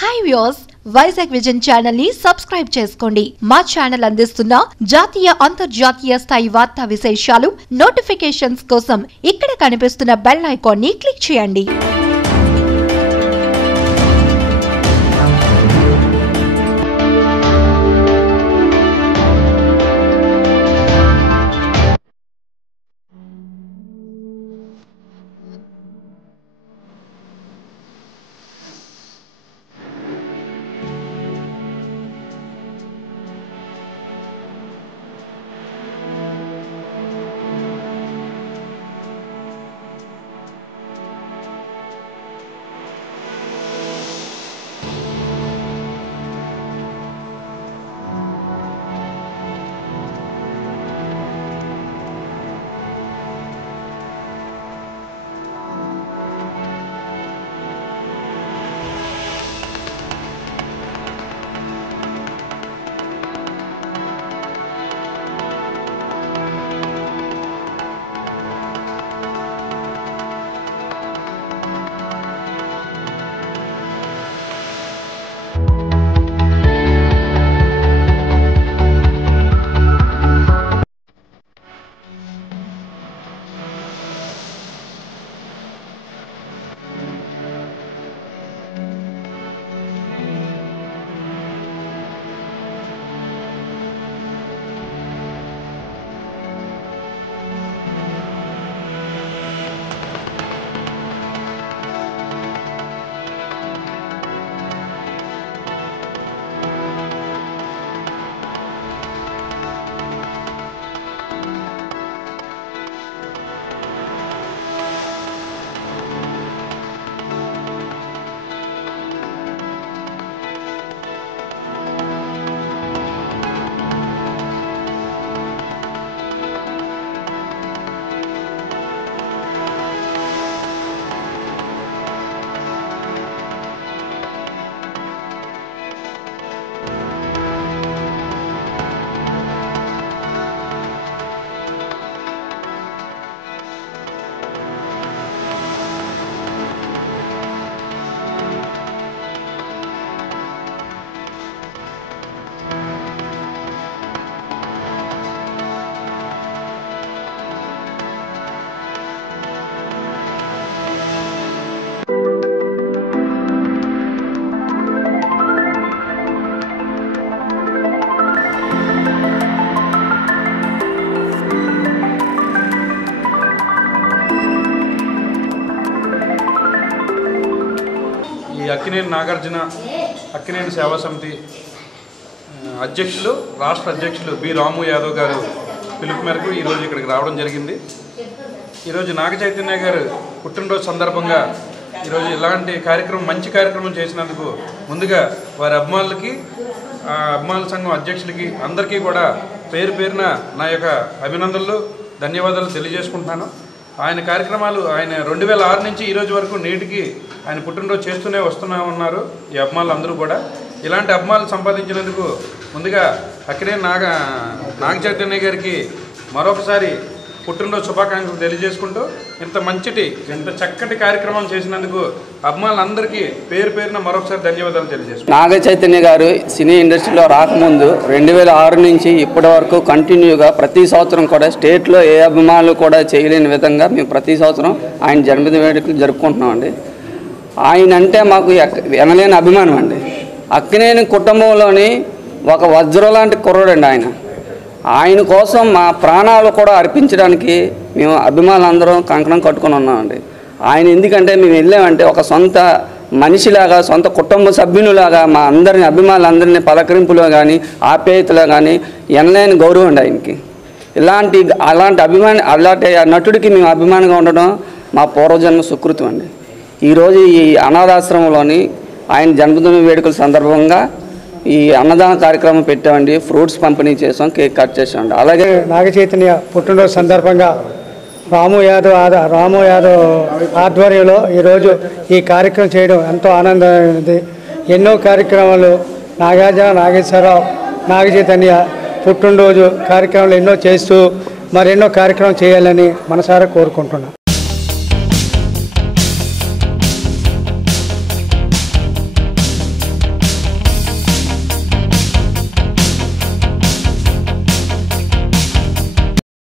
Hi viewers, Vizag vision channel ని subscribe చేసుకోండి. మా ఛానల్ అందిస్తున్న జాతీయ అంతర్జాతీయ స్థాయి వార్తా విశేషాలు నోటిఫికేషన్స్ కోసం ఇక్కడ కనిపిస్తున్న బెల్ ఐకాన్ ని క్లిక్ చేయండి. అక్కినేని నాగార్జున అక్కినేని సేవా సమితి అధ్యక్షులు రాష్ట్ర అధ్యక్షులు బి రాము యాదవ్ గారు పిలుపు మేరకు ఈరోజు ఇక్కడికి రావడం జరిగింది. ఈరోజు నాగ చైతన్య గారు పుట్టినరోజు సందర్భంగా ఈరోజు ఇలాంటి కార్యక్రమం మంచి కార్యక్రమం చేసినందుకు ముందుగా వారి అభిమానులకి అభిమానుల సంఘం అధ్యక్షులకి అందరికీ కూడా పేరు పేరున నా యొక్క అభినందనలు ధన్యవాదాలు తెలియజేసుకుంటున్నాను. ఆయన కార్యక్రమాలు ఆయన 2006 నుంచి ఈరోజు వరకు నేటికి ఆయన పుట్టినరోజు చేస్తూనే ఉన్నారు ఈ అభిమానులు అందరూ కూడా. ఇలాంటి అభిమానులు సంపాదించినందుకు ముందుగా అక్కినేని నాగ చైతన్య గారికి మరొకసారి పుట్టినరోజు శుభాకాంక్షలు తెలియజేసుకుంటూ ఇంత చక్కటి కార్యక్రమం చేసినందుకు అభిమానులందరికీ పేరు పేరున మరొకసారి ధన్యవాదాలు తెలియజేసుకుంటాం. నాగ చైతన్య గారు సినీ ఇండస్ట్రీలో రాకముందు 2006 నుంచి ఇప్పటి వరకు కంటిన్యూగా ప్రతి సంవత్సరం కూడా స్టేట్లో ఏ అభిమానులు కూడా చేయలేని విధంగా మేము ప్రతి సంవత్సరం ఆయన జన్మదిన వేడుకలు జరుపుకుంటున్నామండి. ఆయన అంటే మాకు ఎనలేని అభిమానం అండి. అక్కినేని కుటుంబంలోని ఒక వజ్రం లాంటి కుర్రాడండి ఆయన. ఆయన కోసం మా ప్రాణాలు కూడా అర్పించడానికి మేము అభిమానులందరం కంకణం కట్టుకొని ఉన్నామండి. ఆయన ఎందుకంటే మేము వెళ్ళామంటే ఒక సొంత మనిషిలాగా సొంత కుటుంబ సభ్యునిలాగా మా అందరిని అభిమానులందరినీ పలకరింపులో కానీ ఆప్యాయతలో కానీ ఎనలేని గౌరవం అండి ఆయనకి. అలాంటి నటుడికి మేము అభిమానంగా ఉండడం మా పూర్వజన్మ సుకృతం అండి. ఈరోజు ఈ అనాథాశ్రమంలోని ఆయన జన్మదిన వేడుకల సందర్భంగా ఈ అన్నదాన కార్యక్రమం పెట్టామండి. ఫ్రూట్స్ పంపిణీ చేసాం, కేక్ కట్ చేసామండి. అలాగే నాగ చైతన్య పుట్టినరోజు సందర్భంగా రాము యాదవ్ ఆధ్వర్యంలో ఈరోజు ఈ కార్యక్రమం చేయడం ఎంతో ఆనందమైనది. ఎన్నో కార్యక్రమాలు నాగార్జున నాగేశ్వరరావు నాగ చైతన్య పుట్టినరోజు కార్యక్రమాలు ఎన్నో చేస్తూ మరెన్నో కార్యక్రమం చేయాలని మనసారా కోరుకుంటున్నాను.